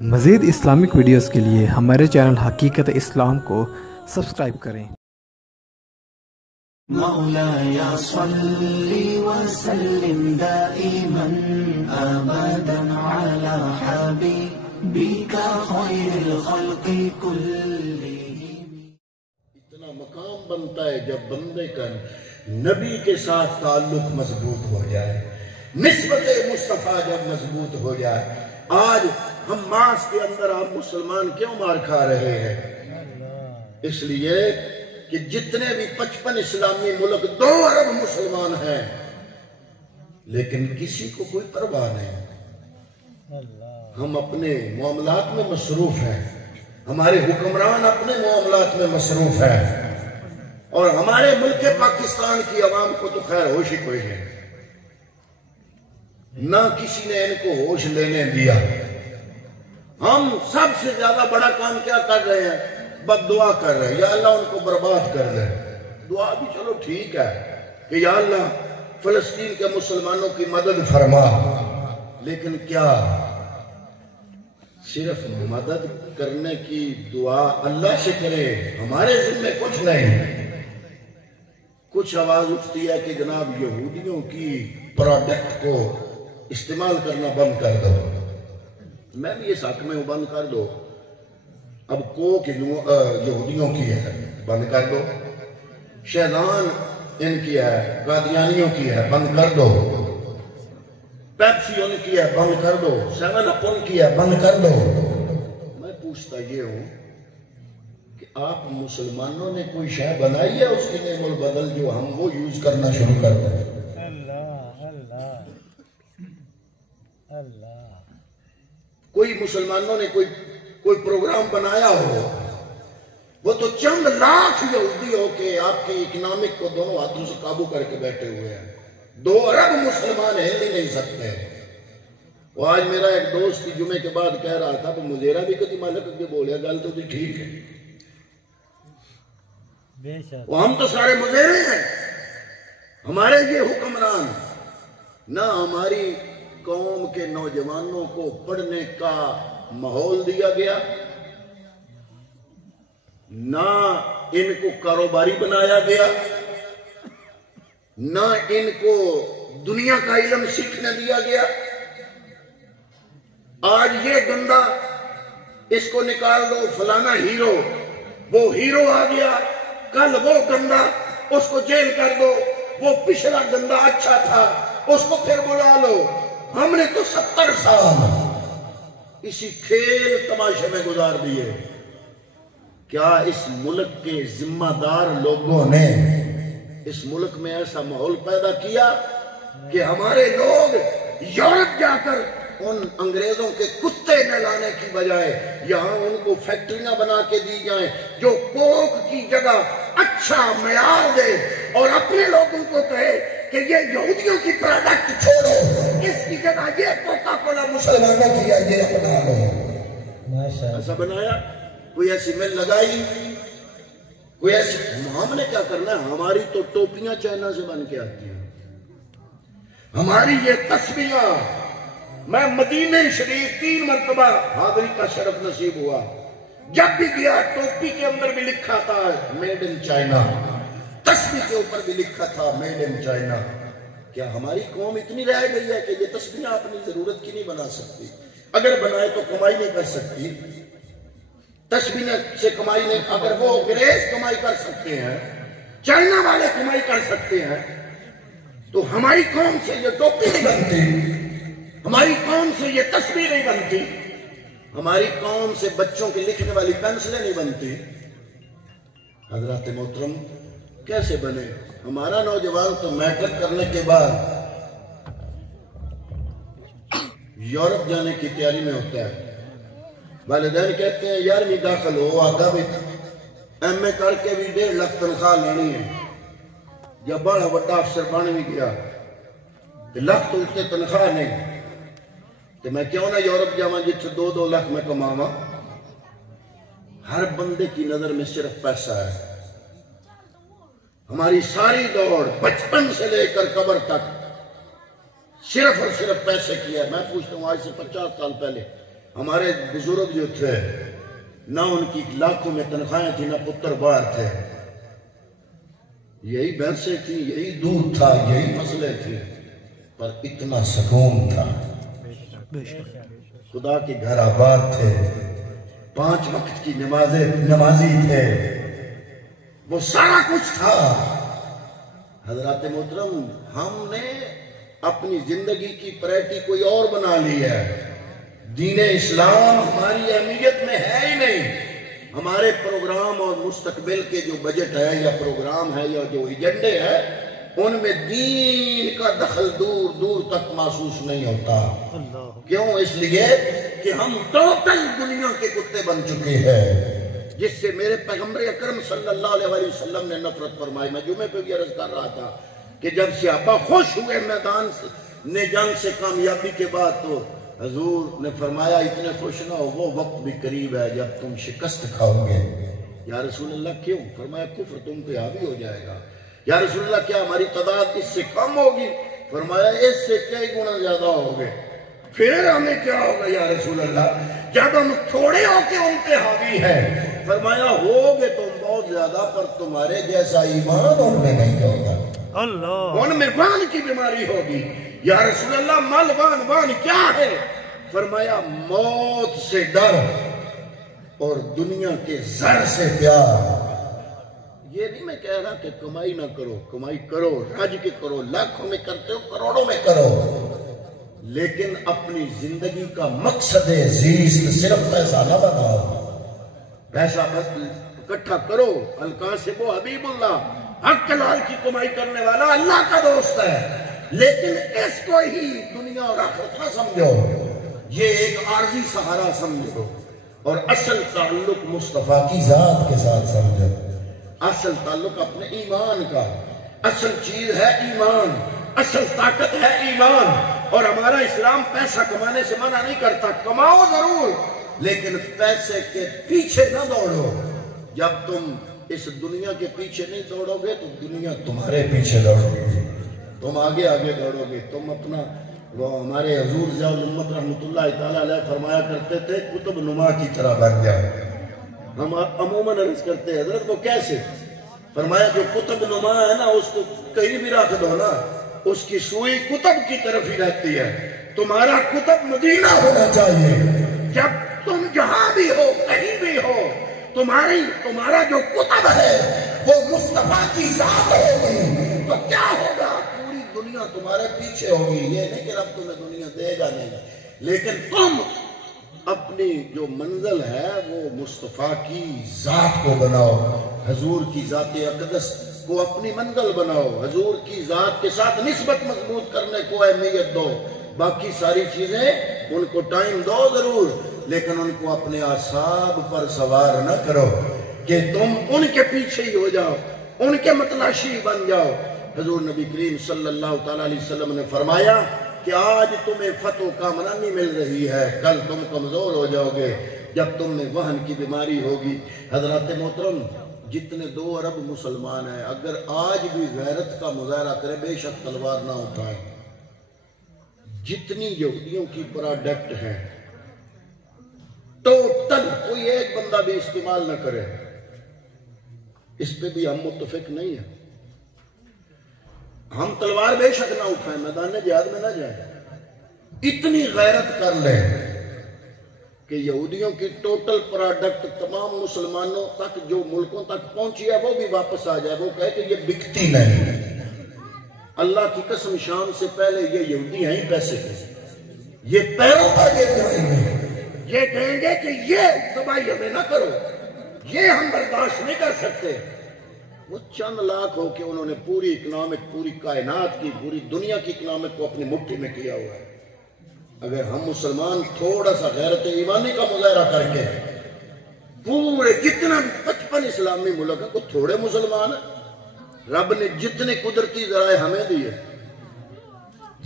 مزید Islamic videos کے لیے ہمارے چینل حقیقت اسلام کو سبسکرائب کریں۔ مولاي صل وسلم دائما ابدا على حبيبك خير الخلق كلهم۔ اتنا مقام بنتا ہے جب بندے کا نبی کے ساتھ تعلق مضبوط ہو جائے، نسبت مصطفیٰ جب مضبوط ہو جائے۔ آج ہم ماس کے اندر آپ مسلمان کیوں مار کھا رہے ہیں؟ اس لیے کہ جتنے بھی 55 اسلامی ملک 2 ارب مسلمان ہیں، لیکن کسی کو کوئی پرواہ نہیں۔ ہم اپنے معاملات میں مصروف ہیں، ہمارے حکمران اپنے معاملات میں مصروف ہیں، اور ہمارے ملک پاکستان کی عوام کو تو خیر ہوش ہی کوئی نہیں، نہ کسی نے ان کو ہوش لینے دیا۔ ہم سب سے زیادہ بڑا کام کیا کر رہے ہیں؟ بد دعا کر رہے ہیں، یا اللہ ان کو برباد کر دے۔ دعا بھی چلو ٹھیک ہے کہ یا اللہ فلسطین کے مسلمانوں کی مدد فرما، لیکن کیا صرف مدد کرنے کی دعا اللہ سے کرے؟ ہمارے ذمہ کچھ نہیں۔ کچھ آواز اٹھتی ہے کہ جناب یہودیوں کی پروڈکٹ کو استعمال کرنا بند کر دو۔ میں بھی اس حق میں ہوں، بند کر دو۔ اب کوک یہودیوں کی ہے، بند کر دو۔ شیطان ان کی ہے، قادیانیوں کی ہے، بند کر دو۔ پیپسی ان کی ہے، بند کر دو۔ 7 اپ ان کی ہے، بند کر دو۔ میں پوچھتا یہ ہوں کہ آپ مسلمانوں نے کوئی شے بنائی ہے اس کی نعم البدل جو ہم وہ یوز کرنا شروع کر دیں؟ کوئی مسلمانوں نے کوئی پروگرام بنایا ہو؟ وہ تو چند لاکھ یہودی ہو کہ آپ کی اکنامک کو دونوں ہاتھوں سے قابو کر کے بیٹھے ہوئے ہیں۔ 2 ارب مسلمان ہل ہی نہیں سکتے۔ وہ آج میرا ایک دوست جمعے کے بعد کہہ رہا تھا تو مزیرہ بھی کتی مالک کے بولے گل تو ٹھیک ہے، وہ ہم تو سارے مزیرے ہیں، ہمارے یہ حکمران نہ ہماری قوم کے نوجوانوں کو پڑھنے کا ماحول دیا گیا، نہ ان کو کاروباری بنایا گیا، نہ ان کو دنیا کا علم سیکھنے دیا گیا۔ آج یہ گندا اس کو نکال دو، فلانا ہیرو، وہ ہیرو آ گیا، کل وہ گندا اس کو جیل کر دو، وہ پچھلا گندا اچھا تھا اس کو پھر بلا لو۔ ہم نے تو 70 سال اسی کھیل تماشے میں گزار دیے۔ کیا اس ملک کے ذمہ دار لوگوں نے اس ملک میں ایسا ماحول پیدا کیا کہ ہمارے لوگ یورپ جا کر ان انگریزوں کے کتے نہلانے کی بجائے یہاں ان کو فیکٹریاں بنا کے دی جائیں جو کوک کی جگہ اچھا معیار دے، اور اپنے لوگوں کو کہے کہ یہ یہودیوں کی پروڈکٹ چھوڑو، اس کی جگہ یہ کوکا کولا مسلمانوں کی ہے، یہ اپنا لو۔ ایسا بنایا، کوئی ایسی مل لگائی، کوئی ایسی۔ ہم نے کیا کرنا ہے؟ ہماری تو ٹوپیاں چائنا سے بن کے آتی ہیں، ہماری یہ تسبیحاں۔ میں مدینہ شریف 3 مرتبہ حاضری کا شرف نصیب ہوا، جب بھی گیا ٹوپی کے اندر بھی لکھا تھا میڈ ان چائنا، تسبیح کے اوپر بھی لکھا تھا میڈ ان چائنا۔ کیا ہماری قوم اتنی رہ گئی ہے کہ یہ تسبیحاں اپنی ضرورت کی نہیں بنا سکتی؟ اگر بنائے تو کمائی نہیں کر سکتی، تسبیح سے کمائی نہیں۔ اگر وہ انگریز کمائی کر سکتے ہیں، چائنا والے کمائی کر سکتے ہیں، تو ہماری قوم سے یہ ٹوپی نہیں بنتی، ہماری قوم سے یہ تسبیح نہیں بنتی، ہماری قوم سے بچوں کی لکھنے والی پینسلیں نہیں بنتی۔ حضرات محترم کیسے بنے؟ ہمارا نوجوان تو میٹرک کرنے کے بعد یورپ جانے کی تیاری میں ہوتا ہے۔ والدین کہتے ہیں 11ویں داخل ہو، آگا بھی ایم اے کر کے بھی 1.5 لاکھ تنخواہ لینی ہے، جب بڑا بڑا افسر بن بھی گیا کہ لاکھ تو اس سے تنخواہ نہیں، تو میں کیوں نہ یورپ جاواں جتنے 2 لاکھ میں کماواں۔ ہر بندے کی نظر میں صرف پیسہ ہے۔ ہماری ساری دوڑ بچپن سے لے کر قبر تک صرف اور صرف پیسے کی ہے۔ میں پوچھتا ہوں آج سے 50 سال پہلے ہمارے بزرگ جو تھے نہ ان کی لاکھوں میں تنخواہیں تھی، نہ پتر بار تھے، یہی بھینسیں تھیں، یہی دودھ تھا، یہی فصلیں تھیں، پر اتنا سکون تھا۔ خدا کے گھر آباد تھے، 5 وقت کی نمازی تھے، وہ سارا کچھ تھا۔ حضرات محترم، ہم نے اپنی زندگی کی پریٹی کوئی اور بنا لی ہے۔ دین اسلام ہماری اہمیت میں ہے ہی نہیں۔ ہمارے پروگرام اور مستقبل کے جو بجٹ ہے یا پروگرام ہے یا جو ایجنڈے ہیں، ان میں دین کا دخل دور دور تک محسوس نہیں ہوتا۔ کیوں؟ اس لیے کہ ہم ٹوٹل دنیا کے کتے بن چکے ہیں، جس سے میرے پیغمبر اکرم صلی اللہ علیہ وسلم نے نفرت فرمائی۔ میں جمعے پہ بھی عرض کر رہا تھا کہ جب صحابہ خوش ہوئے میدان نے جنگ سے کامیابی کے بعد، تو حضور نے فرمایا اتنے خوش نہ ہو، وہ وقت بھی قریب ہے جب تم شکست کھاؤ گے۔ یا رسول اللہ کیوں؟ فرمایا کفر تم پہ حاوی ہو جائے گا۔ یا رسول اللہ کیا ہماری تعداد اس سے کم ہوگی؟ فرمایا اس سے کئی گنا زیادہ ہوگے۔ پھر ہمیں کیا ہوگا یا رسول اللہ جب ہم تھوڑے ہو کے ان پہ حاوی ہیں؟ فرمایا ہوگے تم بہت زیادہ، پر تمہارے جیسا ایمان ان میں نہیں ہوگا، ان میں وان کی بیماری ہوگی۔ یا رسول اللہ مال وان کیا ہے؟ فرمایا موت سے ڈر اور دنیا کے زر سے پیار۔ یہ نہیں میں کہہ رہا کہ کمائی نہ کرو، کمائی کرو، رج کے کرو، لاکھوں میں کرتے ہو، کروڑوں میں کرو، لیکن اپنی زندگی کا مقصد زیست صرف پیسہ نہ بناؤ۔ پیسہ بس اکٹھا کرو، القاسب حبیب اللہ، حق حلال کی کمائی کرنے والا اللہ کا دوست ہے، لیکن اس کو ہی دنیا اور آخرت نہ سمجھو، یہ ایک عارضی سہارا سمجھو، اور اصل تعلق مصطفیٰ کی ذات کے ساتھ سمجھو۔ اصل تعلق اپنے ایمان کا، اصل چیز ہے ایمان، اصل طاقت ہے ایمان۔ اور ہمارا اسلام پیسہ کمانے سے منع نہیں کرتا، کماؤ ضرور، لیکن پیسے کے پیچھے نہ دوڑو۔ جب تم اس دنیا کے پیچھے نہیں دوڑو گے تو دنیا تمہارے پیچھے دوڑو گے، تم آگے آگے دوڑو گے۔ تم اپنا، وہ ہمارے حضور ضیاء الامت رحمۃ اللہ تعالیٰ علیہ فرمایا کرتے تھے کتب نما کی طرح بن جائے۔ ہم عموماً عرض کرتے ہیں حضرت وہ کیسے؟ فرمایا جو کتب نما ہے نا، اس کو کہیں بھی رکھ دو نا، اس کی سوئی کتب کی طرف ہی رہتی ہے۔ تمہارا کتب مدینہ ہونا چاہیے، جب تم جہاں بھی ہو، کہیں بھی ہو، تمہارا جو کتب ہے وہ مصطفیٰ کی ذات ہوگی، تو کیا ہوگا؟ پوری دنیا تمہارے پیچھے ہوگی۔ یہ نہیں کہ رب تمہیں دنیا دے گا نہیں، لیکن تم اپنی جو منزل ہے وہ مصطفیٰ کی ذات کو بناؤ، حضور کی ذات اقدس کو اپنی منزل بناؤ، حضور کی ذات کے ساتھ نسبت مضبوط کرنے کو اہمیت دو۔ باقی ساری چیزیں ان کو ٹائم دو ضرور، لیکن ان کو اپنے اعصاب پر سوار نہ کرو کہ تم ان کے پیچھے ہی ہو جاؤ، ان کے متلاشی بن جاؤ۔ حضور نبی کریم صلی اللہ تعالیٰ علیہ وسلم نے فرمایا کہ آج تمہیں فتح و کامرانی مل رہی ہے، کل تم کمزور ہو جاؤ گے جب تم میں وہن کی بیماری ہوگی۔ حضرات محترم، جتنے 2 ارب مسلمان ہیں، اگر آج بھی غیرت کا مظاہرہ کرے بے شک تلوار نہ اٹھائیں۔ جتنی یہودیوں کی پروڈکٹ ہے ٹوٹل کوئی ایک بندہ بھی استعمال نہ کرے، اس پہ بھی ہم متفق نہیں ہیں۔ ہم تلوار بے شک نہ اٹھائیں، میدان جہاد میں نہ جائیں، اتنی غیرت کر لیں کہ یہودیوں کی ٹوٹل پروڈکٹ تمام مسلمانوں تک، جو ملکوں تک پہنچی ہے، وہ بھی واپس آ جائے، وہ کہے کہ یہ بکتی نہیں۔ اللہ کی قسم شام سے پہلے یہ یہودی ہیں ہی پیسے کے، یہ پیروں پر یہ کہیں گے کہ یہ تباہی ہمیں نہ کرو، یہ ہم برداشت نہیں کر سکتے۔ وہ چند لاکھ ہو کہ انہوں نے پوری اکنامک، پوری کائنات کی، پوری دنیا کی اکنامک کو اپنی مٹھی میں کیا ہوا ہے۔ اگر ہم مسلمان تھوڑا سا غیرت ایمانی کا مظاہرہ کر کے پورے جتنا 55 اسلامی ملک ہیں، کو تھوڑے مسلمان ہیں، رب نے جتنے قدرتی ذرائع ہمیں دیے،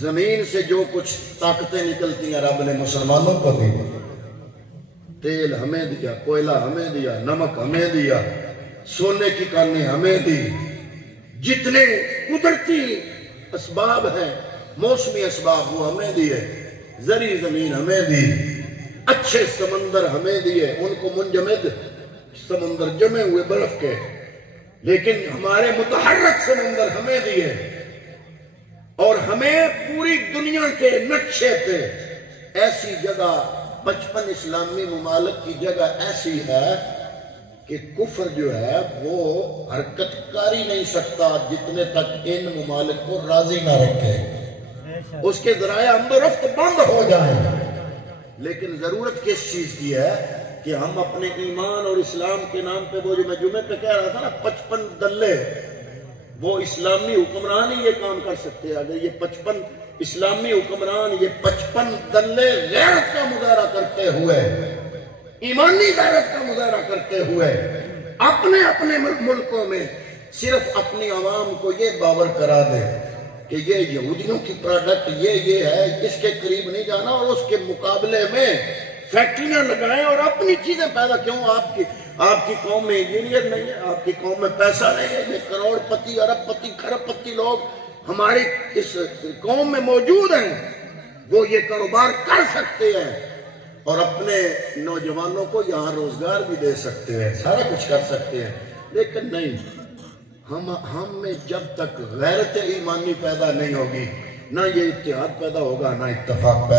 زمین سے جو کچھ طاقتیں نکلتی ہیں رب نے مسلمانوں کو دی، تیل ہمیں دیا، کوئلہ ہمیں دیا، نمک ہمیں دیا، سونے کی کانیں ہمیں دی، جتنے قدرتی اسباب ہیں، موسمی اسباب وہ ہمیں دیے، زرعی زمین ہمیں دی، اچھے سمندر ہمیں دیے، ان کو منجمد سمندر جمے ہوئے برف کے، لیکن ہمارے متحرک سمندر ہمیں دیے، اور ہمیں پوری دنیا کے نقشے پہ ایسی جگہ 55 اسلامی ممالک کی جگہ ایسی ہے کہ کفر جو ہے وہ حرکت کر ہی نہیں سکتا جتنے تک ان ممالک کو راضی نہ رکھے، اس کے ذرائع آمد و رفت بند ہو جائیں۔ لیکن ضرورت کس چیز کی ہے کہ ہم اپنے ایمان اور اسلام کے نام پہ، وہ جو میں جمعے پہ کہہ رہا تھا نا 55 دلے، وہ اسلامی حکمران ہی یہ کام کر سکتے ہیں۔ اگر یہ 55 اسلامی حکمران یہ 55 دلے غیرت کا مظاہرہ کرتے ہوئے، ایمانی غیرت کا مظاہرہ کرتے ہوئے اپنے اپنے ملکوں میں صرف اپنی عوام کو یہ باور کرا دیں کہ یہ یہودیوں کی پروڈکٹ یہ ہے، اس کے قریب نہیں جانا، اور اس کے مقابلے میں فیکٹریاں لگائیں اور اپنی چیزیں پیدا۔ کیوں آپ کی قوم میں انجینئر نہیں ہے، آپ کی قوم میں پیسہ نہیں ہے، یہ کروڑ پتی، ارب پتی، کھرب پتی لوگ ہماری اس قوم میں موجود ہیں، وہ یہ کاروبار کر سکتے ہیں اور اپنے نوجوانوں کو یہاں روزگار بھی دے سکتے ہیں، سارا کچھ کر سکتے ہیں۔ لیکن نہیں، ہم میں جب تک غیرت ایمانی پیدا نہیں ہوگی، نہ یہ اتحاد پیدا ہوگا، نہ اتفاق پیدا